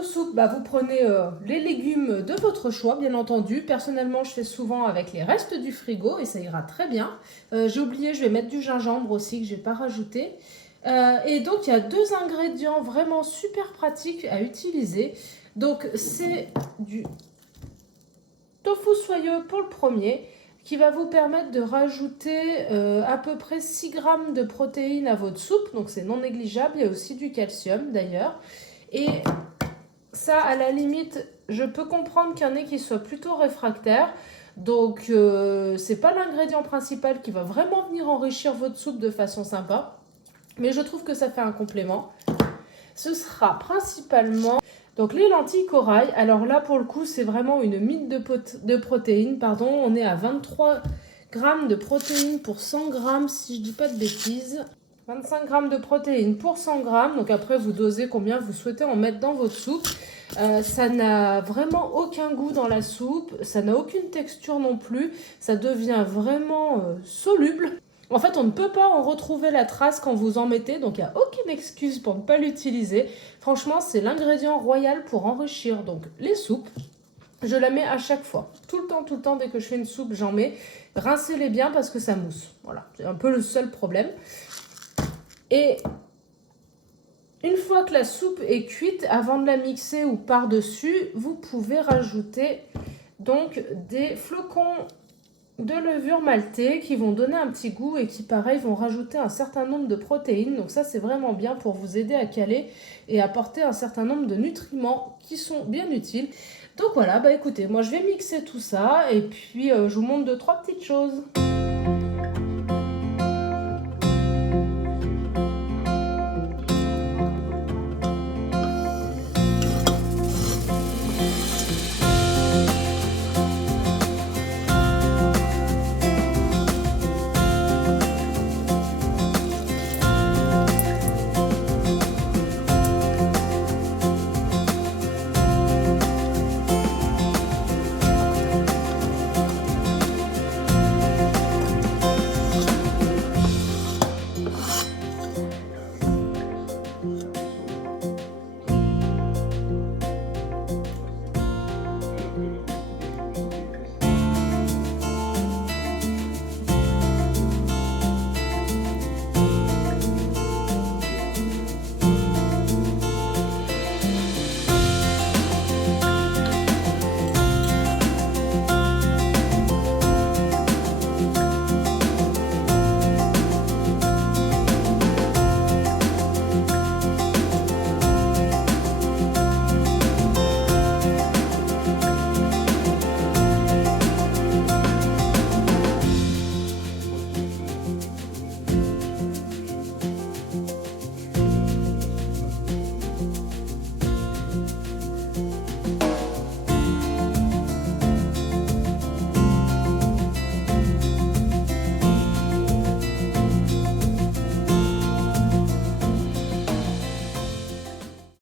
votre soupe, vous prenez les légumes de votre choix, bien entendu. Personnellement, je fais souvent avec les restes du frigo et ça ira très bien. J'ai oublié, je vais mettre du gingembre aussi que je n'ai pas rajouté. Et donc, il y a 2 ingrédients vraiment super pratiques à utiliser. Donc, c'est du tofu soyeux pour le premier, qui va vous permettre de rajouter à peu près 6 grammes de protéines à votre soupe. Donc, c'est non négligeable. Il y a aussi du calcium d'ailleurs. Et ça, à la limite, je peux comprendre qu'il y en ait qui soient plutôt réfractaires. Donc, c'est pas l'ingrédient principal qui va vraiment venir enrichir votre soupe de façon sympa. Mais je trouve que ça fait un complément. Ce sera principalement donc les lentilles corail. Alors là, pour le coup, c'est vraiment une mine de protéines. Pardon. On est à 23 grammes de protéines pour 100 grammes, si je dis pas de bêtises. 25 grammes de protéines pour 100 grammes. Donc après, vous dosez combien vous souhaitez en mettre dans votre soupe. Ça n'a vraiment aucun goût dans la soupe. Ça n'a aucune texture non plus. Ça devient vraiment soluble. En fait, on ne peut pas en retrouver la trace quand vous en mettez, donc il n'y a aucune excuse pour ne pas l'utiliser. Franchement, c'est l'ingrédient royal pour enrichir donc les soupes. Je la mets à chaque fois. Tout le temps, dès que je fais une soupe, j'en mets. Rincez-les bien parce que ça mousse. Voilà, c'est un peu le seul problème. Et une fois que la soupe est cuite, avant de la mixer ou par-dessus, vous pouvez rajouter donc des flocons de levure maltée qui vont donner un petit goût et qui pareil vont rajouter un certain nombre de protéines. Donc ça, c'est vraiment bien pour vous aider à caler et apporter un certain nombre de nutriments qui sont bien utiles. Donc voilà, écoutez, moi je vais mixer tout ça et puis je vous montre 2-3 petites choses.